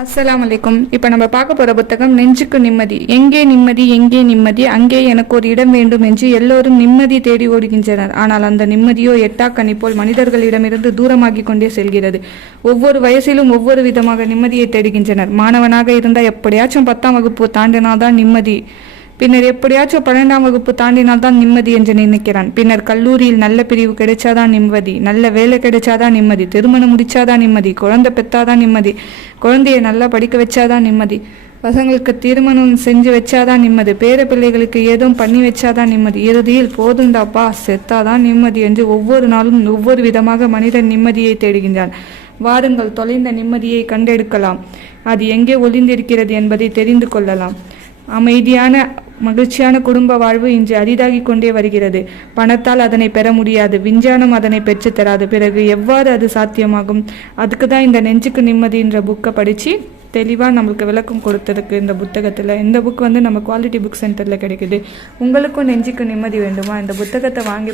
அஸ்லாம் வலைக்கும் இப்போ நம்ம பார்க்க போகிற புத்தகம் நெஞ்சுக்கு நிம்மதி. எங்கே நிம்மதி எங்கே நிம்மதி அங்கே எனக்கு ஒரு இடம் வேண்டும் என்று எல்லோரும் நிம்மதி தேடி ஓடுகின்றனர். ஆனால் அந்த நிம்மதியோ எட்டாக்கனி போல் மனிதர்களிடமிருந்து தூரமாகி கொண்டே செல்கிறது. ஒவ்வொரு வயசிலும் ஒவ்வொரு விதமாக நிம்மதியை தேடுகின்றனர். மாணவனாக இருந்தால் எப்படியாச்சும் பத்தாம் வகுப்பு தாண்டினாதான் நிம்மதி பின்னர் எப்படியாச்சும் பன்னெண்டாம் வகுப்பு தாண்டினால் தான் நிம்மதி என்று நினைக்கிறான். பின்னர் கல்லூரியில் நல்ல பிரிவு கிடைச்சாதான் நிம்மதி நல்ல வேலை கிடைச்சாதான் நிம்மதி திருமணம் முடிச்சாதான் நிம்மதி குழந்தை பெற்றாதான் நிம்மதி குழந்தையை நல்லா படிக்க வச்சாதான் நிம்மதி பசங்களுக்கு திருமணம் செஞ்சு வச்சாதான் நிம்மதி பேர பிள்ளைகளுக்கு ஏதும் பண்ணி வச்சாதான் நிம்மதி இறுதியில் போதுண்டாப்பா செத்தாதான் நிம்மதி என்று ஒவ்வொரு நாளும் ஒவ்வொரு விதமாக மனிதன் நிம்மதியை தேடுகின்றான். வாருங்கள் தொலைந்த நிம்மதியை கண்டெடுக்கலாம். அது எங்கே ஒளிந்திருக்கிறது என்பதை தெரிந்து கொள்ளலாம். அமைதியான மகிழ்ச்சியான குடும்ப வாழ்வு இன்று அரிதாகி கொண்டே வருகிறது. பணத்தால் அதனை பெற முடியாது. விஞ்ஞானம் அதனை பெற்று தராது. பிறகு எவ்வாறு அது சாத்தியமாகும்? அதுக்கு தான் இந்த நெஞ்சுக்கு நிம்மதின்ற புக்கை படித்து தெளிவாக நம்மளுக்கு விளக்கம் கொடுத்துருக்கு இந்த புத்தகத்தில் இந்த புக் வந்து நம்ம குவாலிட்டி புக் சென்டரில் கிடைக்குது. உங்களுக்கும் நெஞ்சுக்கு நிம்மதி வேண்டுமா? இந்த புத்தகத்தை வாங்கி